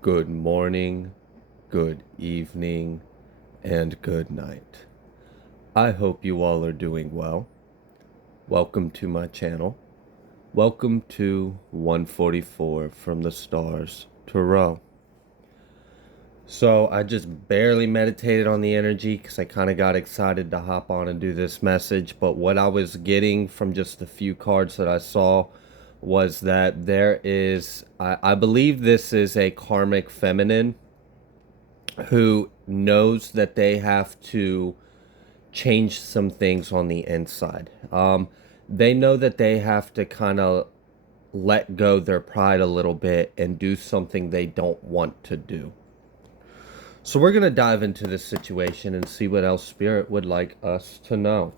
Good morning, good evening, and good night. I hope you all are doing well. Welcome to my channel. Welcome to 144 from the stars to row. So I just barely meditated on the energy because I kind of got excited to hop on and do this message. But what I was getting from just the few cards that I saw was that there is, I believe this is a karmic feminine who knows that they have to change some things on the inside. They know that they have to kind of let go their pride a little bit and do something they don't want to do. So we're going to dive into this situation and see what else Spirit would like us to know.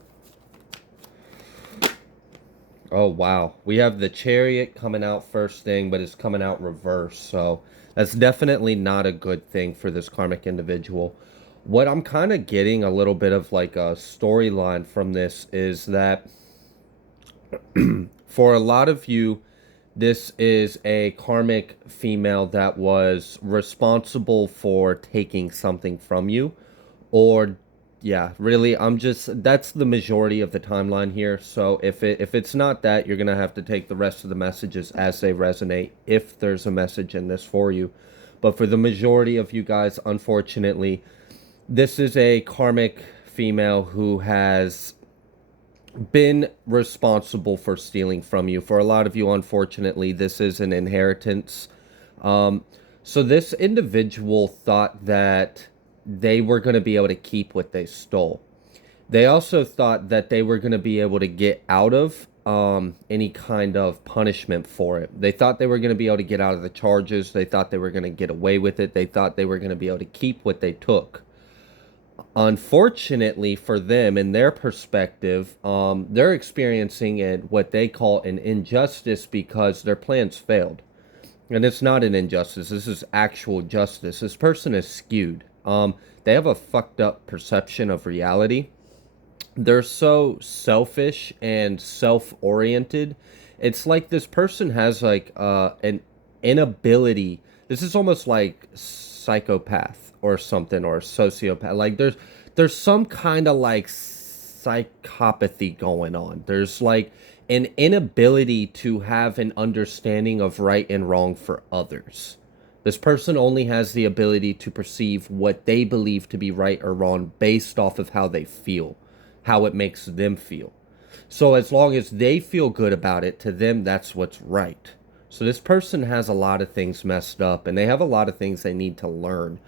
Oh, wow. We have the Chariot coming out first thing, but it's coming out reverse. So that's definitely not a good thing for this karmic individual. What I'm kind of getting a little bit of like a storyline from this is that for a lot of you, this is a karmic female that was responsible for taking something from you, or yeah, really, that's the majority of the timeline here. So if it's not that, you're gonna have to take the rest of the messages as they resonate, if there's a message in this for you. But for the majority of you guys, unfortunately, this is a karmic female who has been responsible for stealing from you. For a lot of you, unfortunately, this is an inheritance. So this individual thought that they were going to be able to keep what they stole. They also thought that they were going to be able to get out of any kind of punishment for it. They thought they were going to be able to get out of the charges. They thought they were going to get away with it. They thought they were going to be able to keep what they took. Unfortunately for them, in their perspective, they're experiencing what they call an injustice because their plans failed. And it's not an injustice. This is actual justice. This person is skewed. They have a fucked up perception of reality. They're so selfish and self-oriented. It's like this person has like an inability. This is almost like psychopath or something, or sociopath. Like there's some kind of like psychopathy going on. There's like an inability to have an understanding of right and wrong for others. This person only has the ability to perceive what they believe to be right or wrong based off of how they feel, how it makes them feel. So as long as they feel good about it, to them, that's what's right. So this person has a lot of things messed up, and they have a lot of things they need to learn.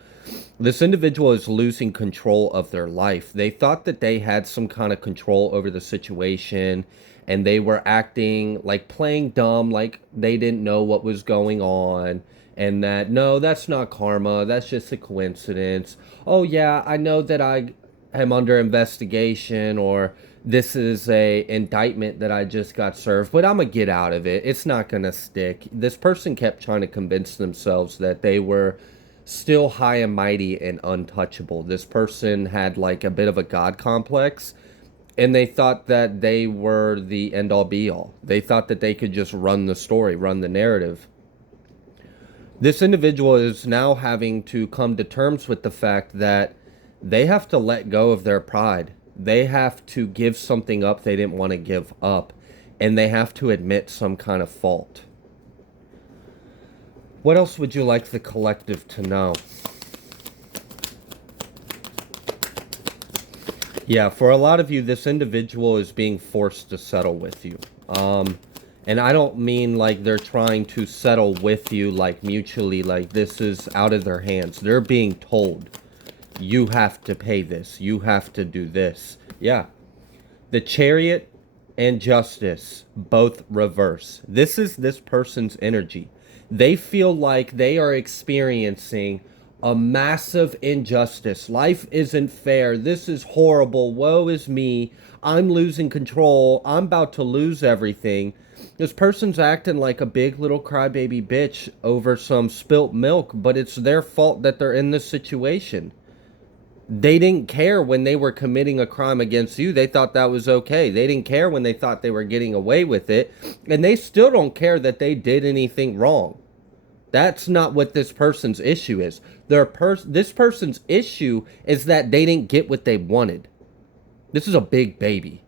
This individual is losing control of their life. They thought that they had some kind of control over the situation, and they were acting like playing dumb, like they didn't know what was going on, and that, no, that's not karma, that's just a coincidence. Oh yeah, I know that I am under investigation, or this is a indictment that I just got served, but I'm gonna get out of it. It's not gonna stick. This person kept trying to convince themselves that they were still high and mighty and untouchable. This person had like a bit of a god complex, and they thought that they were the end all be all. They thought that they could just run the story, run the narrative. This individual is now having to come to terms with the fact that they have to let go of their pride. They have to give something up they didn't want to give up, and they have to admit some kind of fault. What else would you like the collective to know? Yeah, for a lot of you, this individual is being forced to settle with you. And I don't mean like they're trying to settle with you, like mutually, like this is out of their hands. They're being told, you have to pay this, you have to do this. Yeah. The Chariot and Justice, both reverse. This is this person's energy. They feel like they are experiencing a massive injustice. Life isn't fair. This is horrible. Woe is me. I'm losing control. I'm about to lose everything. This person's acting like a big little crybaby bitch over some spilt milk, but it's their fault that they're in this situation. They didn't care when they were committing a crime against you. They thought that was okay. They didn't care when they thought they were getting away with it. And they still don't care that they did anything wrong. That's not what this person's issue is. This person's issue is that they didn't get what they wanted. This is a big baby.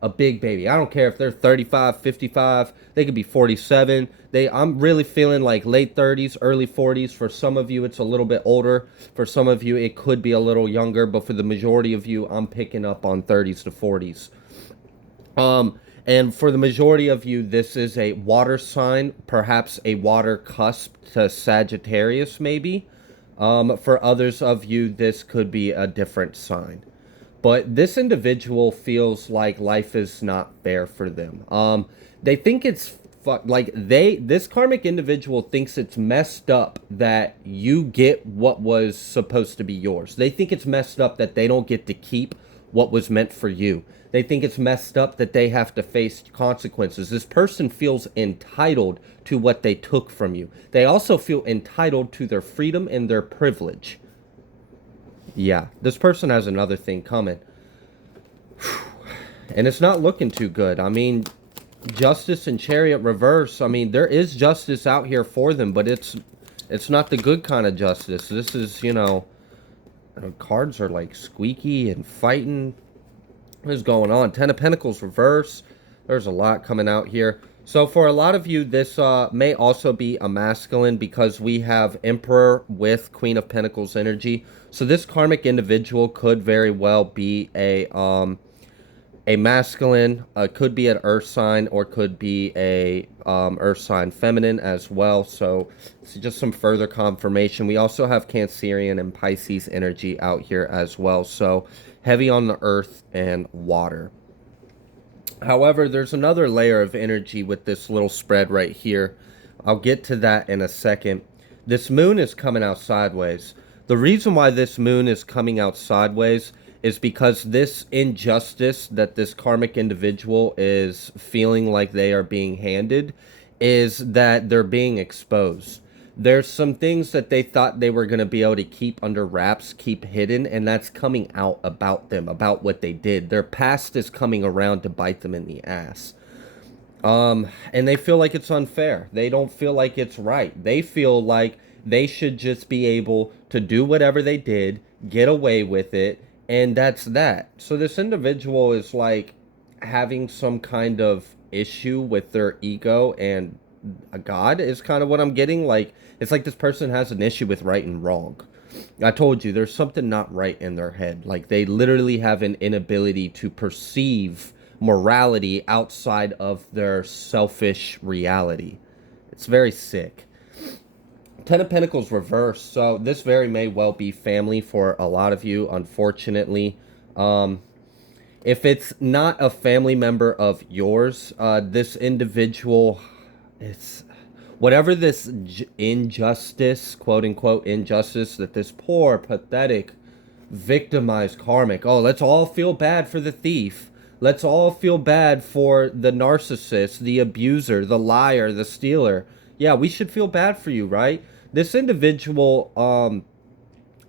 A big baby. I don't care if they're 35, 55, they could be 47. I'm really feeling like late 30s, early 40s. For some of you it's a little bit older. For some of you it could be a little younger, but for the majority of you I'm picking up on 30s to 40s. And for the majority of you, this is a water sign, perhaps a water cusp to Sagittarius, maybe. For others of you, this could be a different sign. But this individual feels like life is not fair for them. They think it's this karmic individual thinks it's messed up that you get what was supposed to be yours. They think it's messed up that they don't get to keep what was meant for you. They think it's messed up that they have to face consequences. This person feels entitled to what they took from you. They also feel entitled to their freedom and their privilege. Yeah, this person has another thing coming. And it's not looking too good. I mean, Justice and Chariot reverse. I mean, there is justice out here for them, but it's not the good kind of justice. This is, cards are like squeaky and fighting. What is going on? Ten of Pentacles reverse. There's a lot coming out here. So for a lot of you, this may also be a masculine because we have Emperor with Queen of Pentacles energy. So this karmic individual could very well be a masculine, could be an earth sign, or could be a earth sign feminine as well. So it's just some further confirmation. We also have Cancerian and Pisces energy out here as well. So heavy on the earth and water. However, there's another layer of energy with this little spread right here. I'll get to that in a second. This moon is coming out sideways. The reason why this moon is coming out sideways is because this injustice that this karmic individual is feeling like they are being handed is that they're being exposed. There's some things that they thought they were going to be able to keep under wraps, keep hidden, and that's coming out about them, about what they did. Their past is coming around to bite them in the ass. And they feel like it's unfair. They don't feel like it's right. They feel like they should just be able to do whatever they did, get away with it, and that's that. So this individual is like having some kind of issue with their ego and a God is kind of what I'm getting. Like, it's like this person has an issue with right and wrong. I told you, there's something not right in their head. Like, they literally have an inability to perceive morality outside of their selfish reality. It's very sick. Ten of Pentacles reverse. So this very may well be family for a lot of you, unfortunately. If it's not a family member of yours, this individual, it's whatever this injustice, quote unquote injustice, that this poor, pathetic, victimized karmic, oh, let's all feel bad for the thief. Let's all feel bad for the narcissist, the abuser, the liar, the stealer. Yeah, we should feel bad for you, right? This individual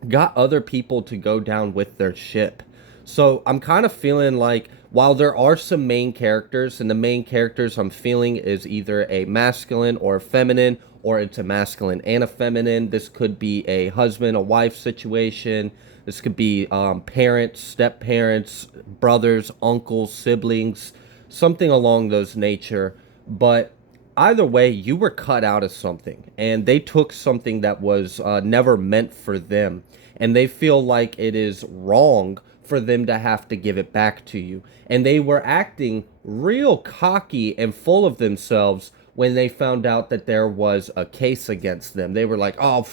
got other people to go down with their ship. So I'm kind of feeling like while there are some main characters, and the main characters I'm feeling is either a masculine or a feminine, or it's a masculine and a feminine. This could be a husband, a wife situation. This could be parents, step-parents, brothers, uncles, siblings, something along those nature. But either way, you were cut out of something, and they took something that was never meant for them, and they feel like it is wrong for them to have to give it back to you. And they were acting real cocky and full of themselves when they found out that there was a case against them. They were like, oh,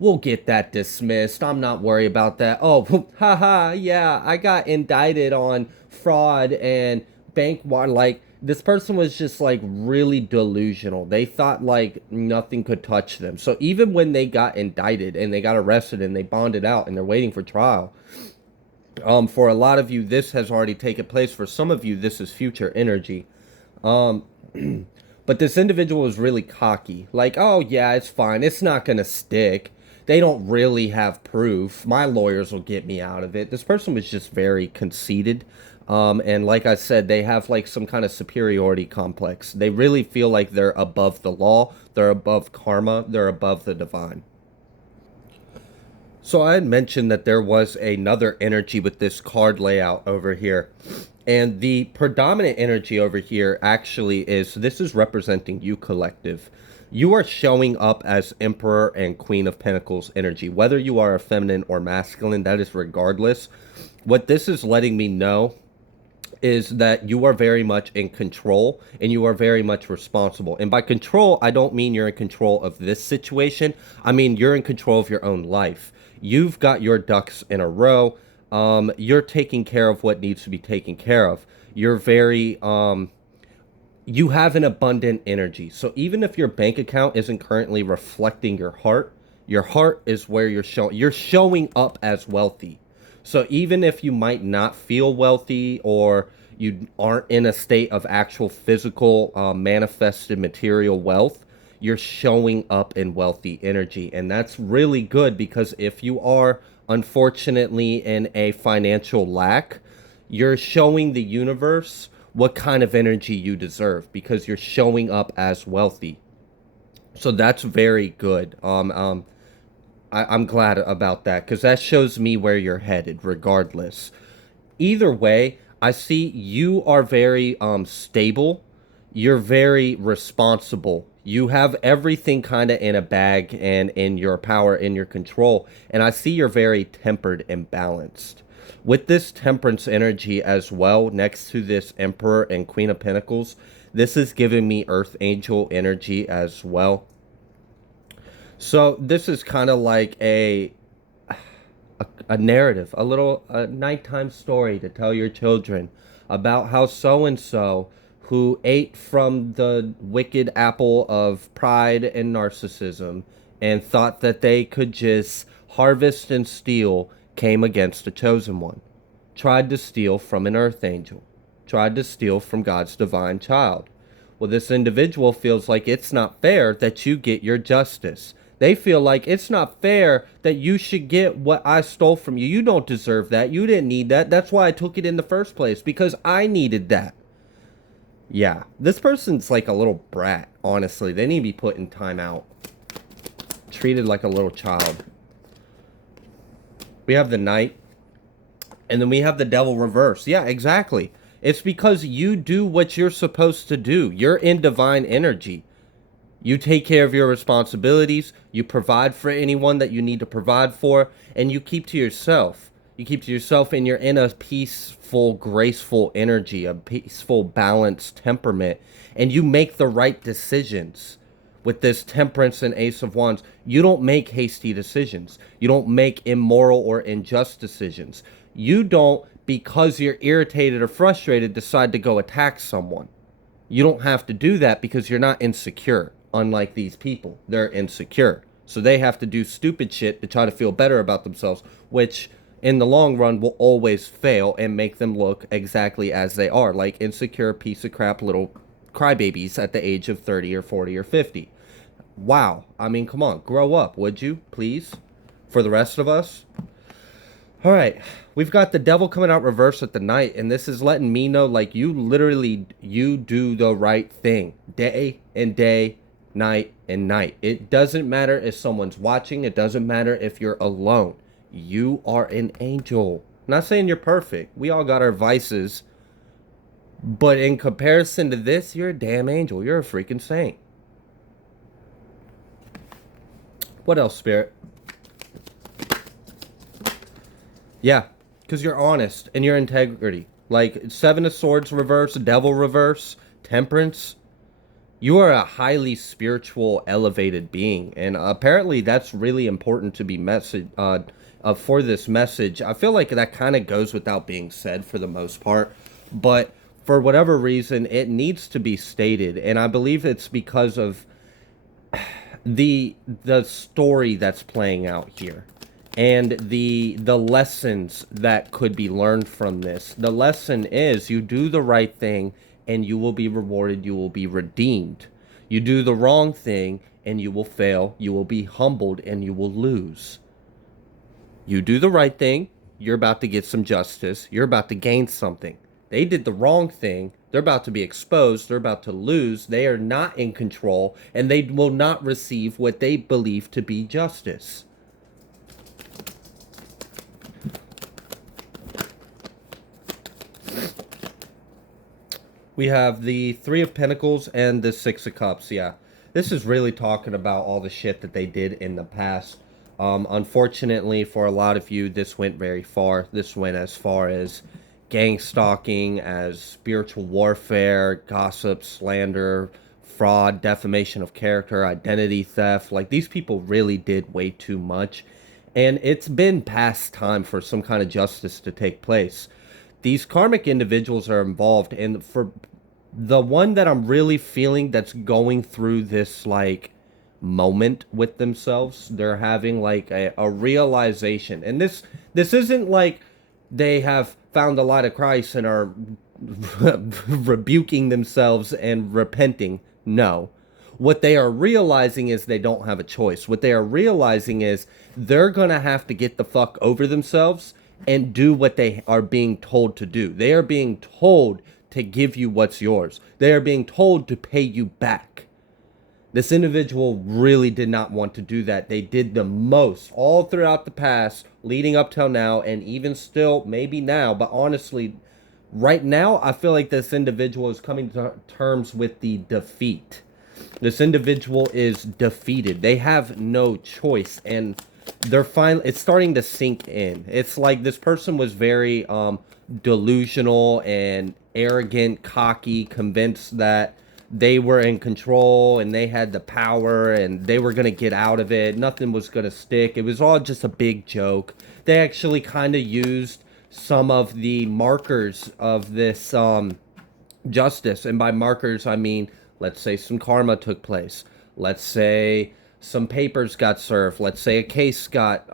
we'll get that dismissed. I'm not worried about that. Oh, haha, yeah, I got indicted on fraud and bank water. Like, this person was just like really delusional. They thought like nothing could touch them. So even when they got indicted and they got arrested and they bonded out and they're waiting for trial, for a lot of you, this has already taken place. For some of you, this is future energy. But this individual is really cocky. Like, oh, yeah, it's fine. It's not going to stick. They don't really have proof. My lawyers will get me out of it. This person was just very conceited. And like I said, they have like some kind of superiority complex. They really feel like they're above the law, they're above karma, they're above the divine. So I had mentioned that there was another energy with this card layout over here. And the predominant energy over here actually is, this is representing you, collective. You are showing up as Emperor and Queen of Pentacles energy. Whether you are a feminine or masculine, that is regardless. What this is letting me know is that you are very much in control and you are very much responsible. And by control, I don't mean you're in control of this situation. I mean, you're in control of your own life. You've got your ducks in a row. You're taking care of what needs to be taken care of. You're very, you have an abundant energy. So even if your bank account isn't currently reflecting your heart is where you're showing up as wealthy. So even if you might not feel wealthy or you aren't in a state of actual physical manifested material wealth, you're showing up in wealthy energy. And that's really good, because if you are unfortunately in a financial lack, you're showing the universe what kind of energy you deserve, because you're showing up as wealthy. So that's very good. I'm glad about that, because that shows me where you're headed regardless. Either way, I see you are very stable. You're very responsible. You have everything kind of in a bag and in your power, in your control. And I see you're very tempered and balanced. With this temperance energy as well, next to this Emperor and Queen of Pentacles, this is giving me Earth Angel energy as well. So this is kind of like a narrative, a nighttime story to tell your children about how so and so, who ate from the wicked apple of pride and narcissism and thought that they could just harvest and steal, came against a chosen one, tried to steal from an earth angel, tried to steal from God's divine child. Well, this individual feels like it's not fair that you get your justice. They feel like it's not fair that you should get what I stole from you. You don't deserve that. You didn't need that. That's why I took it in the first place, because I needed that. Yeah, this person's like a little brat, honestly. They need to be put in timeout. Treated like a little child. We have the Knight. And then we have the Devil reverse. Yeah, exactly. It's because you do what you're supposed to do. You're in divine energy. You take care of your responsibilities, you provide for anyone that you need to provide for, and you keep to yourself. You keep to yourself, and you're in a peaceful, graceful energy, a peaceful, balanced temperament, and you make the right decisions. With this Temperance and Ace of Wands, you don't make hasty decisions. You don't make immoral or unjust decisions. You don't, because you're irritated or frustrated, decide to go attack someone. You don't have to do that because you're not insecure. Unlike these people, they're insecure. So they have to do stupid shit to try to feel better about themselves, which in the long run will always fail and make them look exactly as they are, like insecure piece of crap little crybabies at the age of 30 or 40 or 50. Wow. I mean, come on, grow up, would you, please? For the rest of us. All right, we've got the Devil coming out reverse at the Knight, and this is letting me know, like, you literally, you do the right thing day and day, night and night. It doesn't matter if someone's watching. It doesn't matter if you're alone. You are an angel. I'm not saying you're perfect. We all got our vices. But in comparison to this, you're a damn angel. You're a freaking saint. What else, Spirit? Yeah, because you're honest and your integrity. Like, Seven of Swords reverse, Devil reverse, Temperance. You are a highly spiritual, elevated being, and apparently that's really important to be for this message. I feel like that kind of goes without being said for the most part, but for whatever reason, it needs to be stated, and I believe it's because of the story that's playing out here, and the lessons that could be learned from this. The lesson is, you do the right thing, and you will be rewarded, you will be redeemed. You do the wrong thing, and you will fail, you will be humbled, and you will lose. You do the right thing, you're about to get some justice, you're about to gain something. They did the wrong thing. They're about to be exposed. They're about to lose. They are not in control, and they will not receive what they believe to be justice. We have the Three of Pentacles and the Six of Cups. Yeah, this is really talking about all the shit that they did in the past. Unfortunately, for a lot of you, this went very far. This went as far as gang stalking, as spiritual warfare, gossip, slander, fraud, defamation of character, identity theft. Like, these people really did way too much. And it's been past time for some kind of justice to take place. These karmic individuals are involved, and for the one that I'm really feeling that's going through this like moment with themselves, they're having like a realization. And this isn't like they have found the light of Christ and are rebuking themselves and repenting. No. What they are realizing is they don't have a choice. What they are realizing is they're going to have to get the fuck over themselves and do what they are being told to do. They are being told to give you what's yours. They are being told to pay you back. This individual really did not want to do that. They did the most all throughout the past, leading up till now, and even still, maybe now, but honestly, right now, I feel like this individual is coming to terms with the defeat. This individual is defeated. They have no choice, and they're finally, it's starting to sink in. It's like this person was very delusional and arrogant, cocky, convinced that they were in control and they had the power and they were going to get out of it. Nothing was going to stick. It was all just a big joke. They actually kind of used some of the markers of this justice. And by markers, I mean, let's say some karma took place. Let's say some papers got served. Let's say a case got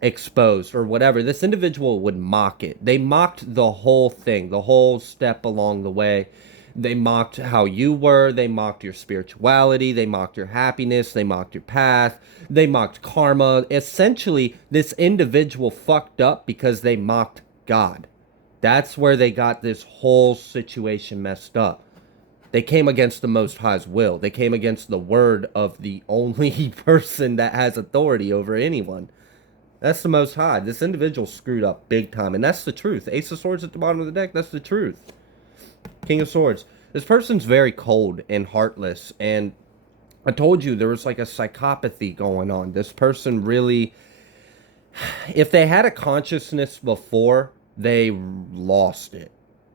exposed or whatever. This individual would mock it. They mocked the whole thing, the whole step along the way. They mocked how you were. They mocked your spirituality. They mocked your happiness. They mocked your path. They mocked karma. Essentially, this individual fucked up because they mocked God. That's where they got this whole situation messed up. They came against the Most High's will. They came against the word of the only person that has authority over anyone. That's the Most High. This individual screwed up big time, and that's the truth. Ace of Swords at the bottom of the deck, that's the truth. King of Swords. This person's very cold and heartless, and I told you there was like a psychopathy going on. This person really, if they had a consciousness before, they lost it.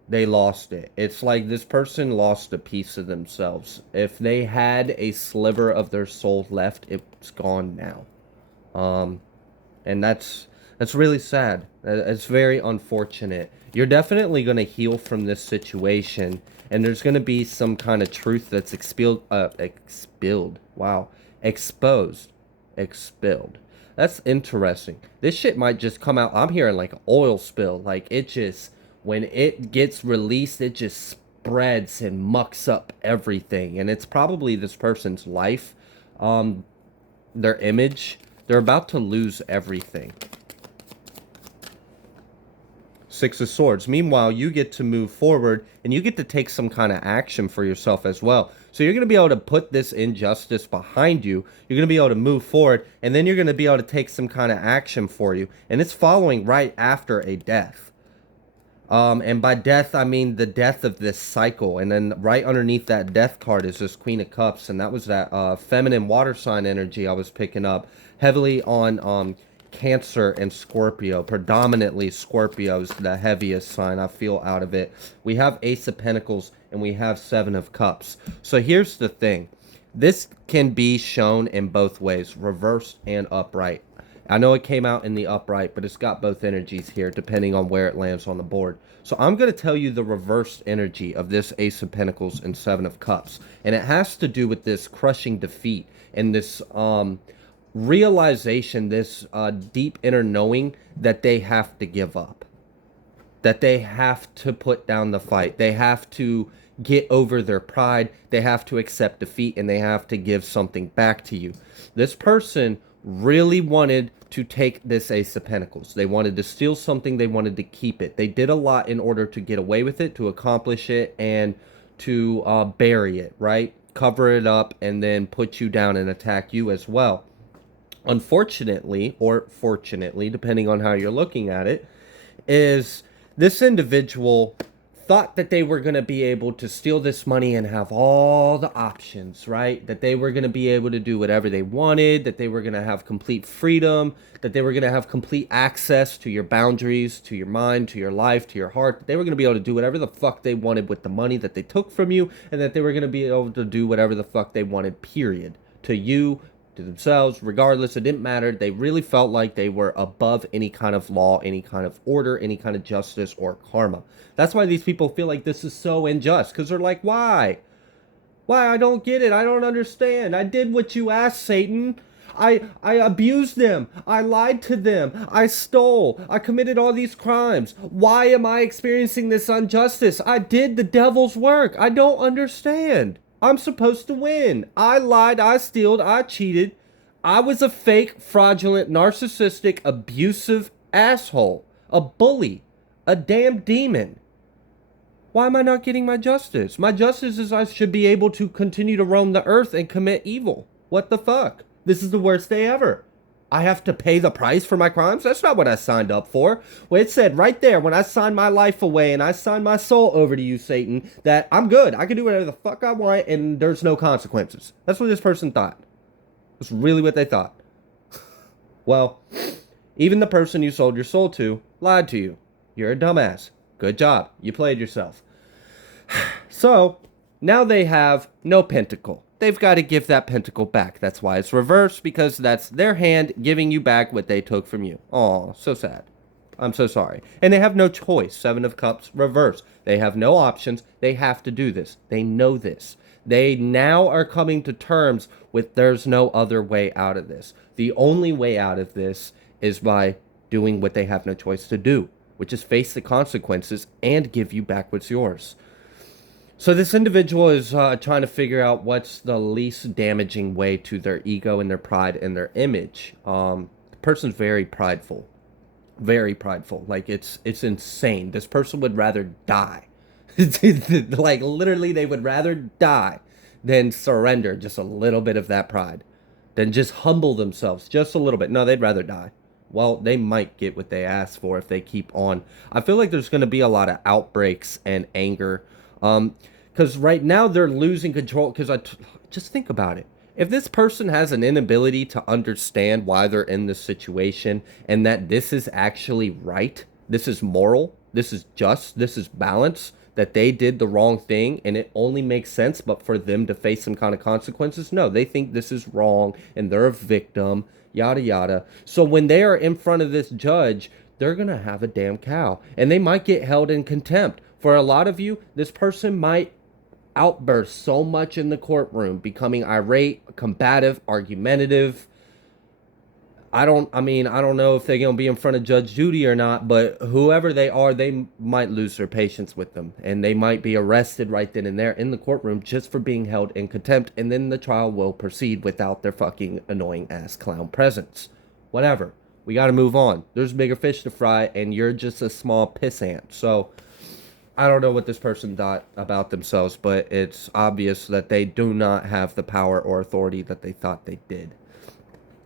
They lost it. It's like this person lost a piece of themselves. If they had a sliver of their soul left, it's gone now. And that's really sad. It's very unfortunate. You're definitely going to heal from this situation, and there's going to be some kind of truth that's expelled. Wow. Exposed. Expelled. That's interesting. This shit might just come out. I'm hearing like an oil spill. Like it just, when it gets released, it just spreads and mucks up everything. And it's probably this person's life, their image. They're about to lose everything. Six of Swords. Meanwhile, you get to move forward and you get to take some kind of action for yourself as well. So you're going to be able to put this injustice behind you. You're going to be able to move forward, and then you're going to be able to take some kind of action for you. And it's following right after a death. And by death, I mean the death of this cycle. And then right underneath that death card is this Queen of Cups. And that was that feminine water sign energy I was picking up heavily on Cancer and Scorpio. Predominantly Scorpio's the heaviest sign I feel out of it. We have Ace of Pentacles and we have Seven of Cups. So here's the thing. This can be shown in both ways, reversed and upright. I know it came out in the upright, but it's got both energies here depending on where it lands on the board. So I'm going to tell you the reversed energy of this Ace of Pentacles and Seven of Cups. And it has to do with this crushing defeat and this realization, this deep inner knowing that they have to give up. That they have to put down the fight. They have to get over their pride. They have to accept defeat, and they have to give something back to you. This person really wanted to take this Ace of Pentacles. They wanted to steal something. They wanted to keep it. They did a lot in order to get away with it, to accomplish it, and to bury it, right? Cover it up and then put you down and attack you as well. Unfortunately, or fortunately, depending on how you're looking at it, is this individual thought that they were going to be able to steal this money and have all the options, right? That they were going to be able to do whatever they wanted, that they were going to have complete freedom, that they were going to have complete access to your boundaries, to your mind, to your life, to your heart, that they were going to be able to do whatever the fuck they wanted with the money that they took from you, and that they were going to be able to do whatever the fuck they wanted, period. To you, to themselves, regardless, it didn't matter. They really felt like they were above any kind of law, any kind of order, any kind of justice or karma. That's why these people feel like this is so unjust, because they're like, why? Why? I don't get it. I don't understand. I did what you asked, Satan. I abused them. I lied to them. I stole. I committed all these crimes. Why am I experiencing this injustice? I did the devil's work. I don't understand. I'm supposed to win. I lied, I stealed, I cheated. I was a fake, fraudulent, narcissistic, abusive asshole. A bully. A damn demon. Why am I not getting my justice? My justice is I should be able to continue to roam the earth and commit evil. What the fuck? This is the worst day ever. I have to pay the price for my crimes? That's not what I signed up for. Well, it said right there when I signed my life away and I signed my soul over to you, Satan, that I'm good. I can do whatever the fuck I want and there's no consequences. That's what this person thought. That's really what they thought. Well, even the person you sold your soul to lied to you. You're a dumbass. Good job. You played yourself. So, now they have no pentacle. They've got to give that pentacle back. That's why it's reversed, because that's their hand giving you back what they took from you. Oh, so sad. I'm so sorry. And they have no choice. Seven of Cups, reverse. They have no options. They have to do this. They know this. They now are coming to terms with there's no other way out of this. The only way out of this is by doing what they have no choice to do, which is face the consequences and give you back what's yours. So this individual is trying to figure out what's the least damaging way to their ego and their pride and their image. The person's very prideful. Very prideful. Like, it's insane. This person would rather die. Like, literally, they would rather die than surrender just a little bit of that pride. Than just humble themselves just a little bit. No, they'd rather die. Well, they might get what they asked for if they keep on. I feel like there's going to be a lot of outbreaks and anger. Because right now they're losing control. Because just think about it. If this person has an inability to understand why they're in this situation and that this is actually right, this is moral, this is just, this is balance, that they did the wrong thing and it only makes sense but for them to face some kind of consequences, no, they think this is wrong and they're a victim, yada yada. So when they are in front of this judge, they're going to have a damn cow and they might get held in contempt. For a lot of you, this person might outburst so much in the courtroom, becoming irate, combative, argumentative. I don't know if they're going to be in front of Judge Judy or not, but whoever they are, they might lose their patience with them. And they might be arrested right then and there in the courtroom just for being held in contempt. And then the trial will proceed without their fucking annoying ass clown presence. Whatever. We got to move on. There's bigger fish to fry, and you're just a small pissant. So I don't know what this person thought about themselves, but it's obvious that they do not have the power or authority that they thought they did.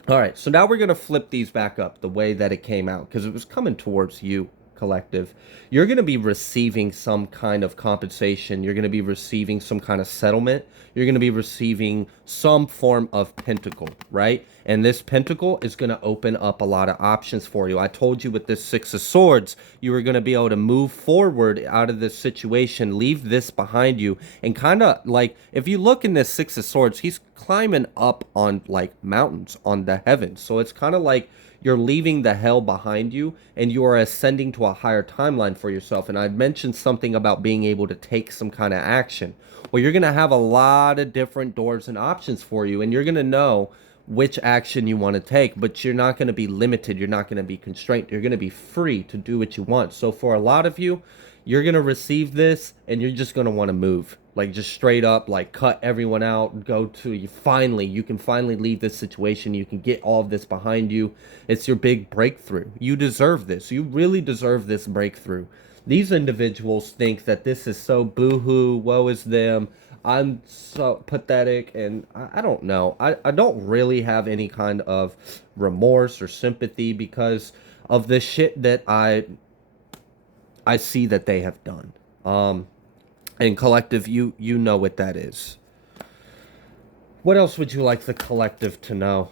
All right, so now we're going to flip these back up the way that it came out, because it was coming towards you, collective. You're going to be receiving some kind of compensation. You're going to be receiving some kind of settlement. You're going to be receiving some form of pentacle, right? And this pentacle is going to open up a lot of options for you. I told you with this Six of Swords, you were going to be able to move forward out of this situation, leave this behind you, and kind of like, if you look in this Six of Swords, he's climbing up on like mountains on the heavens. So it's kind of like you're leaving the hell behind you and you are ascending to a higher timeline for yourself. And I mentioned something about being able to take some kind of action. Well, you're going to have a lot of different doors and options for you, and you're going to know which action you want to take, but you're not going to be limited. You're not going to be constrained. You're going to be free to do what you want. So for a lot of you, you're going to receive this and you're just going to want to move. Like just straight up, like cut everyone out, go to you can finally leave this situation. You can get all of this behind you. It's your big breakthrough. You deserve this. You really deserve this breakthrough. These individuals think that this is so boohoo, woe is them. I'm so pathetic, and I don't know. I don't really have any kind of remorse or sympathy because of the shit that I see that they have done. And collective, you know what that is. What else would you like the collective to know?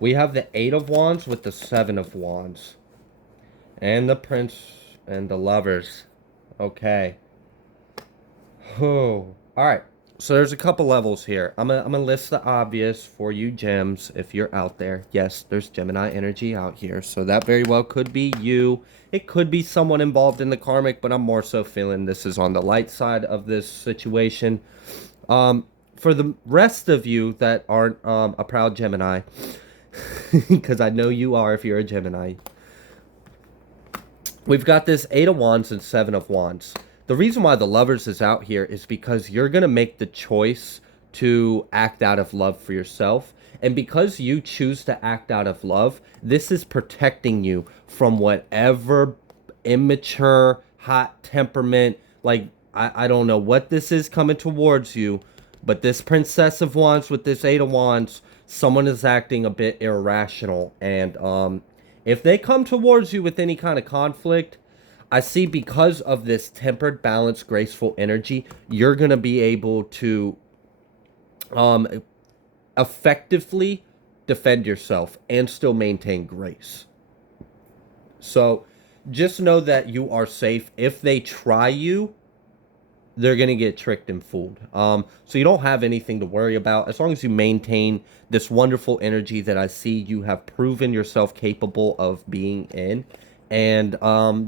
We have the Eight of Wands with the Seven of Wands. And the Prince and the Lovers. Okay. Oh. Alright. So there's a couple levels here. I'm gonna list the obvious for you gems if you're out there. Yes, there's Gemini energy out here. So that very well could be you. It could be someone involved in the karmic, but I'm more so feeling this is on the light side of this situation. For the rest of you that aren't a proud Gemini, because I know you are if you're a Gemini, we've got this Eight of Wands and Seven of Wands. The reason why the Lovers is out here is because you're going to make the choice to act out of love for yourself. And because you choose to act out of love, this is protecting you from whatever immature, hot temperament, like, I don't know what this is coming towards you, but this Princess of Wands with this Eight of Wands, someone is acting a bit irrational. And if they come towards you with any kind of conflict, I see because of this tempered, balanced, graceful energy, you're going to be able to effectively defend yourself and still maintain grace. So just know that you are safe. If they try you, they're going to get tricked and fooled. So you don't have anything to worry about. As long as you maintain this wonderful energy that I see you have proven yourself capable of being in. And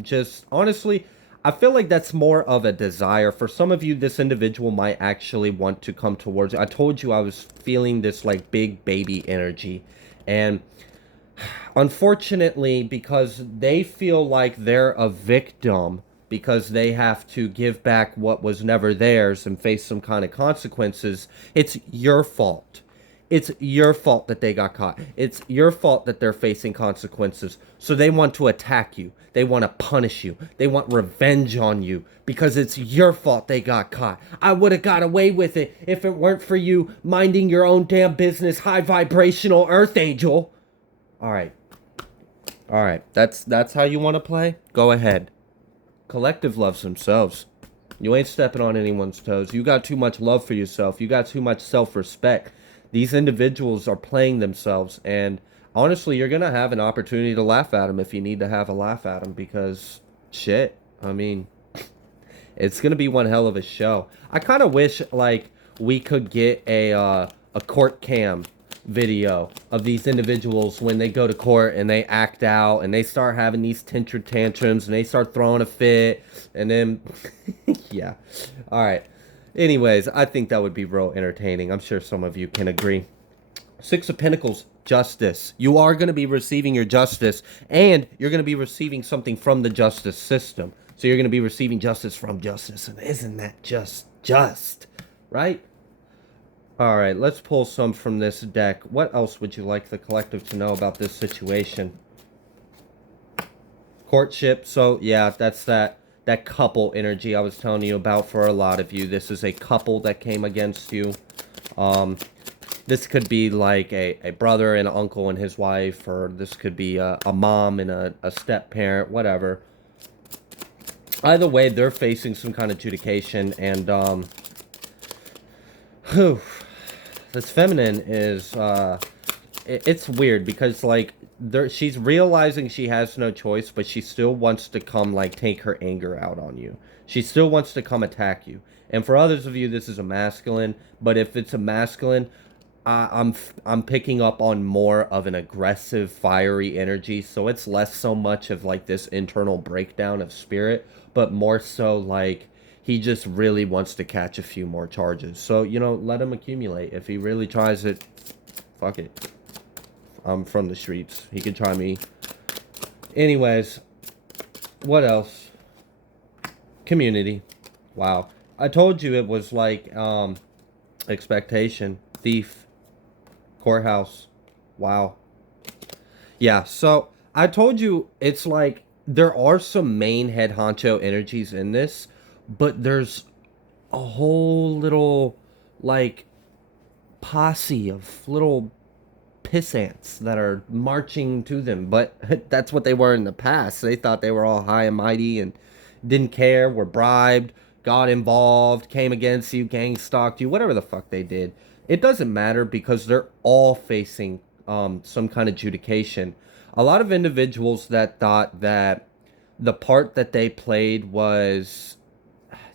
just honestly, I feel like that's more of a desire. For some of you, this individual might actually want to come towards you. I told you I was feeling this like big baby energy. And unfortunately, because they feel like they're a victim, because they have to give back what was never theirs and face some kind of consequences, it's your fault. It's your fault that they got caught. It's your fault that they're facing consequences. So they want to attack you. They want to punish you. They want revenge on you because it's your fault they got caught. I would have got away with it if it weren't for you minding your own damn business, high vibrational earth angel. All right. All right. That's how you want to play? Go ahead. Collective loves themselves. You ain't stepping on anyone's toes. You got too much love for yourself. You got too much self-respect. These individuals are playing themselves, and honestly, you're going to have an opportunity to laugh at them if you need to have a laugh at them, because shit, I mean, it's going to be one hell of a show. I kind of wish, like, we could get a court cam video of these individuals when they go to court and they act out and they start having these tantrums and they start throwing a fit, and then, yeah, all right. Anyways, I think that would be real entertaining. I'm sure some of you can agree. Six of Pentacles, justice. You are going to be receiving your justice, and you're going to be receiving something from the justice system. So you're going to be receiving justice from justice. And isn't that just, right? All right, let's pull some from this deck. What else would you like the collective to know about this situation? Courtship. So, yeah, that's that couple energy I was telling you about for a lot of you. This is a couple that came against you. This could be like a brother and an uncle and his wife, or this could be a mom and a step-parent, whatever. Either way, they're facing some kind of adjudication, and this feminine is it's weird because like she's realizing she has no choice, but she still wants to come like take her anger out on you. She still wants to come attack you. And for others of you, this is a masculine, but if it's a masculine, I'm picking up on more of an aggressive, fiery energy. So it's less so much of like this internal breakdown of spirit, but more so like He just really wants to catch a few more charges. So, you know, let him accumulate. If he really tries it, fuck it. I'm from the streets. He could try me. Anyways, what else? Community. Wow. I told you it was like expectation, thief, courthouse. Wow. Yeah, so I told you it's like there are some main head honcho energies in this, but there's a whole little like posse of little piss ants that are marching to them. But that's what they were in the past. They thought they were all high and mighty and didn't care, were bribed, got involved, came against you, gang stalked you, whatever the fuck they did. It doesn't matter because they're all facing some kind of adjudication. A lot of individuals that thought that the part that they played was,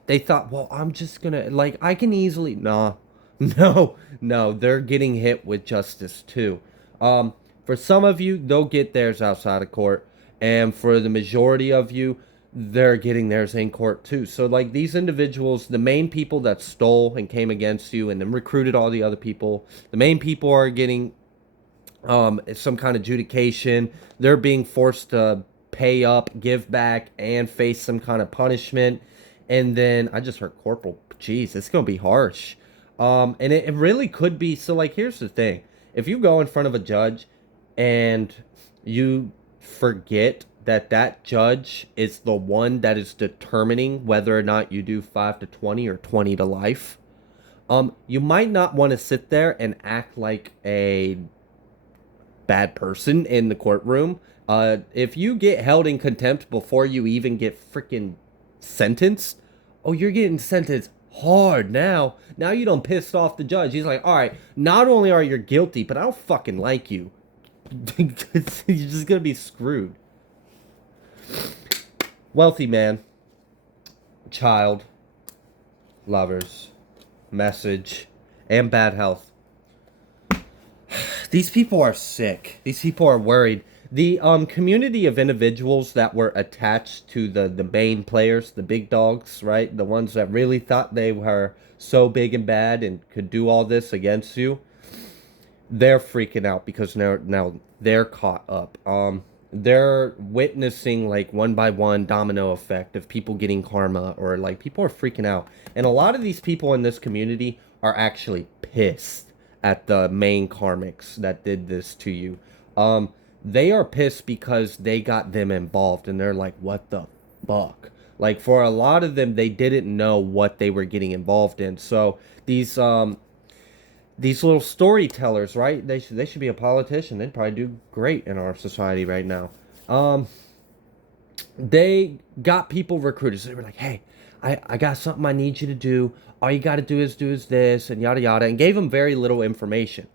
they thought, well, I'm just gonna, like, I can easily, nah, no, they're getting hit with justice too. For some of you, they'll get theirs outside of court, and for the majority of you, they're getting theirs in court too. So, like, these individuals, the main people that stole and came against you and then recruited all the other people, the main people are getting some kind of adjudication. They're being forced to pay up, give back, and face some kind of punishment. And then I just heard corporal. Jeez, it's gonna be harsh. And it really could be. So, like, here's the thing: if you go in front of a judge and you forget that that judge is the one that is determining whether or not you do 5 to 20 or 20 to life, you might not want to sit there and act like a bad person in the courtroom. If you get held in contempt before you even get freaking sentenced, oh, you're getting sentenced hard now. Now you done pissed off the judge. He's like, all right, not only are you guilty, but I don't fucking like you. You're just gonna be screwed. Wealthy man, child, lovers, message, and bad health. These people are sick. These people are worried. The community of individuals that were attached to the main players, the big dogs, right? The ones that really thought they were so big and bad and could do all this against you, they're freaking out because now they're caught up. They're witnessing, like, one by one domino effect of people getting karma, or like people are freaking out. And a lot of these people in this community are actually pissed at the main karmics that did this to you. They are pissed because they got them involved, and they're like, what the fuck? Like, for a lot of them, they didn't know what they were getting involved in. So these little storytellers, right? They should be a politician. They'd probably do great in our society right now. They got people recruited. So they were like, hey, I got something I need you to do. All you got to do is this, and yada yada, and gave them very little information.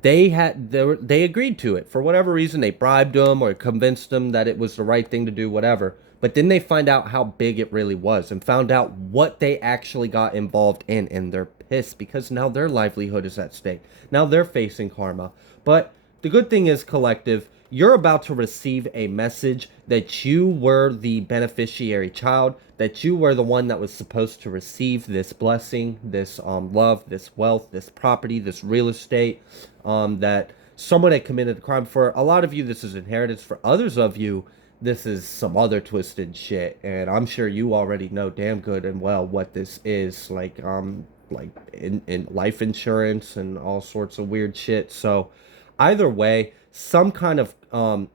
They agreed to it for whatever reason. They bribed them or convinced them that it was the right thing to do, whatever. But then they find out how big it really was and found out what they actually got involved in, and they're pissed because now their livelihood is at stake. Now they're facing karma. But the good thing is, collective, you're about to receive a message that you were the beneficiary child, that you were the one that was supposed to receive this blessing, this love, this wealth, this property, this real estate, that someone had committed a crime. For a lot of you, this is inheritance. For others of you, this is some other twisted shit. And I'm sure you already know damn good and well what this is, like in life insurance and all sorts of weird shit. So either way, some kind of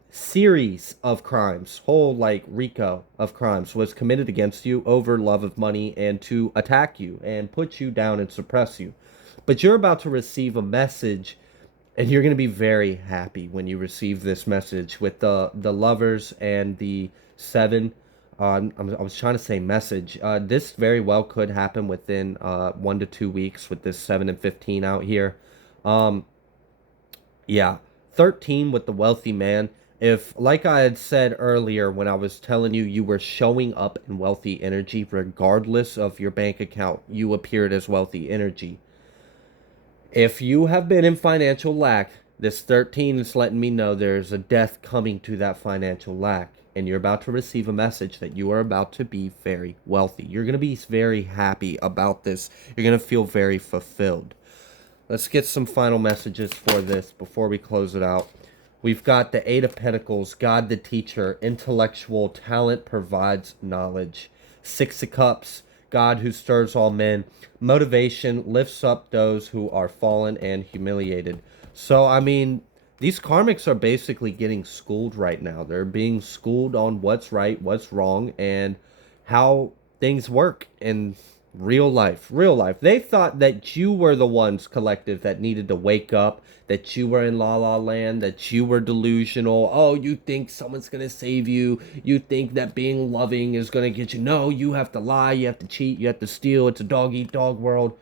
series of crimes, whole like RICO of crimes, was committed against you over love of money and to attack you and put you down and suppress you. But you're about to receive a message, and you're going to be very happy when you receive this message with the lovers and the 7. I was trying to say message. This very well could happen within 1 to 2 weeks with this 7 and 15 out here. Yeah. 13 with the wealthy man. If, like I had said earlier when I was telling you, you were showing up in wealthy energy regardless of your bank account, you appeared as wealthy energy. If you have been in financial lack, This 13 is letting me know there's a death coming to that financial lack. And you're about to receive a message that you are about to be very wealthy. You're going to be very happy about this. You're going to feel very fulfilled. Let's get some final messages for this before we close it out. We've got the Eight of Pentacles, God the teacher, intellectual talent provides knowledge. Six of Cups, God who stirs all men, motivation lifts up those who are fallen and humiliated. So, I mean, these karmics are basically getting schooled right now. They're being schooled on what's right, what's wrong, and how things work in real life. Real life. They thought that you were the ones, collective, that needed to wake up, that you were in la la land, that you were delusional. Oh, you think someone's going to save you. You think that being loving is going to get you. No, you have to lie, you have to cheat, you have to steal. It's a dog eat dog world.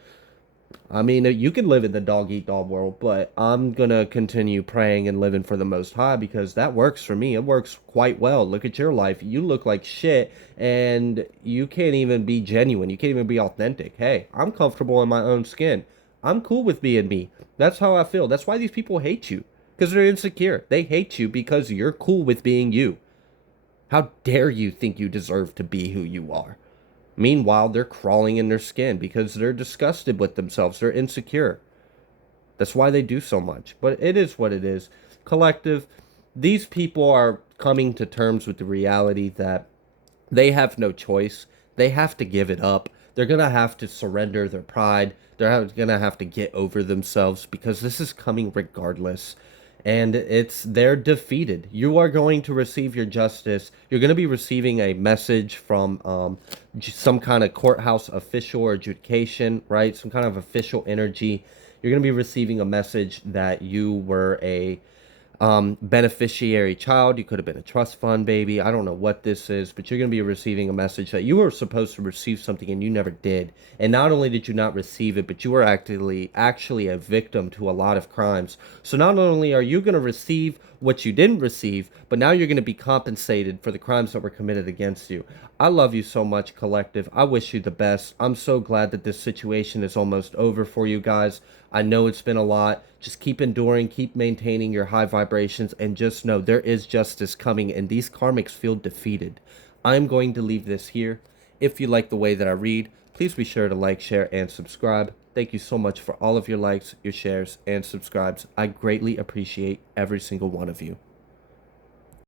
I mean, you can live in the dog eat dog world, but I'm gonna continue praying and living for the Most High because that works for me. It works quite well. Look at your life. You look like shit, and you can't even be genuine. You can't even be authentic. Hey, I'm comfortable in my own skin. I'm cool with being me. That's how I feel. That's why these people hate you because they're insecure. They hate you because you're cool with being you. How dare you think you deserve to be who you are? Meanwhile, they're crawling in their skin because they're disgusted with themselves. They're insecure. That's why they do so much. But it is what it is. Collective, these people are coming to terms with the reality that they have no choice. They have to give it up. They're going to have to surrender their pride. They're going to have to get over themselves because this is coming regardless. And they're defeated. You are going to receive your justice. You're going to be receiving a message from some kind of courthouse official or adjudication, right? Some kind of official energy. You're going to be receiving a message that you were a beneficiary child. You could have been a trust fund baby. I don't know what this is, but you're going to be receiving a message that you were supposed to receive something and you never did. And not only did you not receive it, but you were actually a victim to a lot of crimes. So not only are you going to receive what you didn't receive, but now you're going to be compensated for the crimes that were committed against you. I love you so much, collective. I wish you the best. I'm so glad that this situation is almost over for you guys. I know it's been a lot. Just keep enduring, keep maintaining your high vibrations, and just know there is justice coming, and these karmics feel defeated. I'm going to leave this here. If you like the way that I read, please be sure to like, share, and subscribe. Thank you so much for all of your likes, your shares, and subscribes. I greatly appreciate every single one of you.